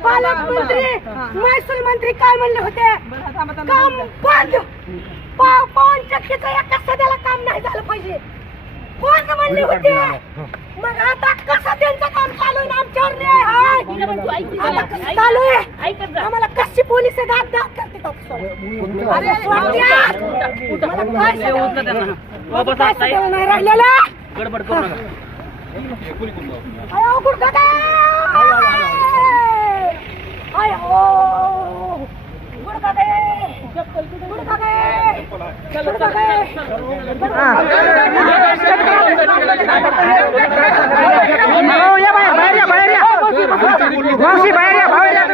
पालकमंत्री हा. महसूल मंत्री काय म्हणले होते काम. बंद पवन चक्कीचं एका सध्याला काम नाही झालं पाहिजे कोण म्हणले होते मग आता कसं त्यांचं काम चालू आहे ना आमच्यावर चालू आहे आम्हाला कशी पोलीस दाद दाद करते राहिलेला गडबड करू नका अयो गुडघा अयो गुडघा दे गुडघा दे गुडघा दे मावशी बाहेर या बाहेर या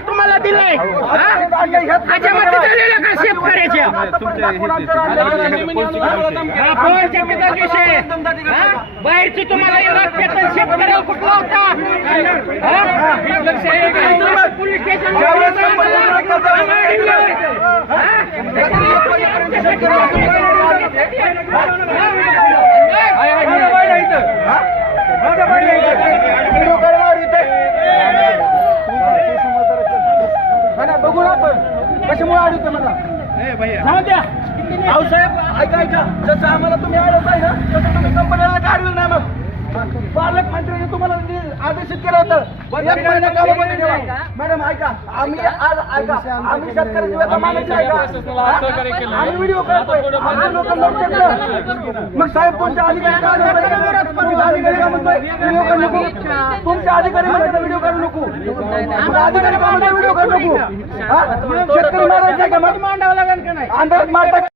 तुम्हाला दिलंय झालेलं का शेतकऱ्याच्या बाहेरची तुम्हाला शेतकऱ्याला कुठला होता पोलीस स्टेशन मला साहेब ऐका ऐका. जसं आम्हाला तुम्ही अडवताय ना तसं तुम्ही कंपनीला का अडवलं नाही मग. पालकमंत्र्यांनी तुम्हाला आदेशित केलं होतं एक महिना कालावधी ठेवा. मॅडम ऐका. आम्ही आज ऐका. आम्ही शेतकऱ्याची व्यथा मानायची ऐका आम्ही व्हिडिओ करतोय आम्ही लोक लढतात मग साहेब तुमच्या अधिकारी का नाही? तुमचा अधिकारी का म्हणतोय व्हिडिओ करू. नको तुमच्या अधिकारी म्हणतात व्हिडिओ करू नको. अधिकारी का व्हिडिओ करू नको? शेतकरी मारायचा का? मग मांडावं लागेल का नाही? मारता